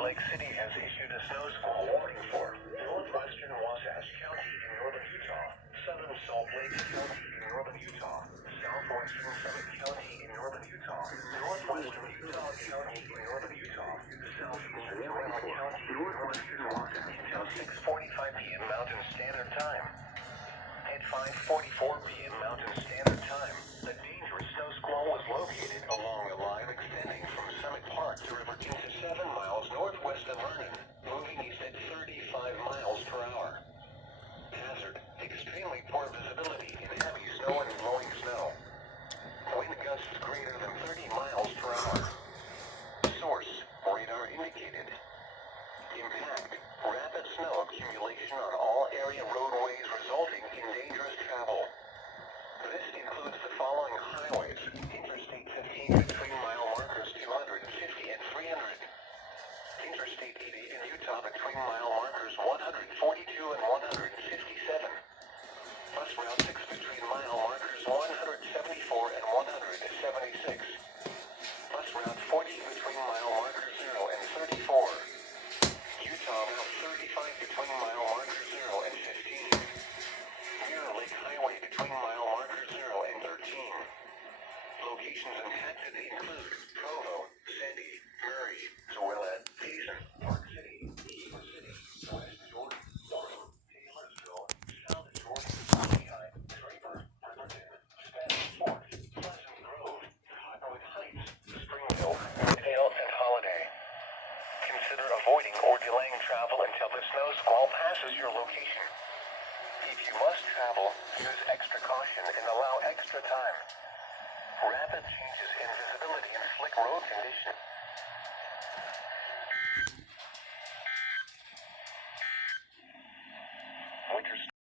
Lake City has issued a snow squall warning for northwestern Wasatch County in northern Utah, southern Salt Lake County in northern Utah, southwestern Summit County in northern Utah, northwestern Utah County in northern Utah, southeastern Northern County in northwestern Wasatch until 6:45 p.m. Mountain Standard Time. At 5:44 p.m. Mountain Standard Time, the dangerous snow squall was located along a line extending from Summit Park to River to 7 miles northwest of Vernon, moving east at 35 miles per hour. Hazard: extremely poor visibility in heavy snow and blowing snow. Wind gusts greater than 30 miles per hour. Source: radar indicated. Impact: rapid snow accumulation on all area roadways resulting in dangerous travel. This includes the following highways: Interstate 15 between mile markers 250 and 300. Interstate 80 in Utah between mile markers 142 and 157. Bus Route 6 between mile markers 174 and 176. Bus Route 40 between mile markers 0 and 34. Utah Route 35 between mile markers 0 and 15. Mirror Lake Highway between mile markers 0 and 13. Locations impacted include Provo, Sandy, Murray, Tooele, Payson, Park City, Kima City, West Jordan, Durham, Taylorsville, South Jordan, Lehigh, Draper, Riverton, Spanish Fork, Pleasant Grove, Cottonwood Heights, Springville, Midvale, and Holiday. Consider avoiding or delaying travel until the snow squall passes your location. If you must travel, use extra caution and allow extra time. Rapid changes in visibility and slick road conditions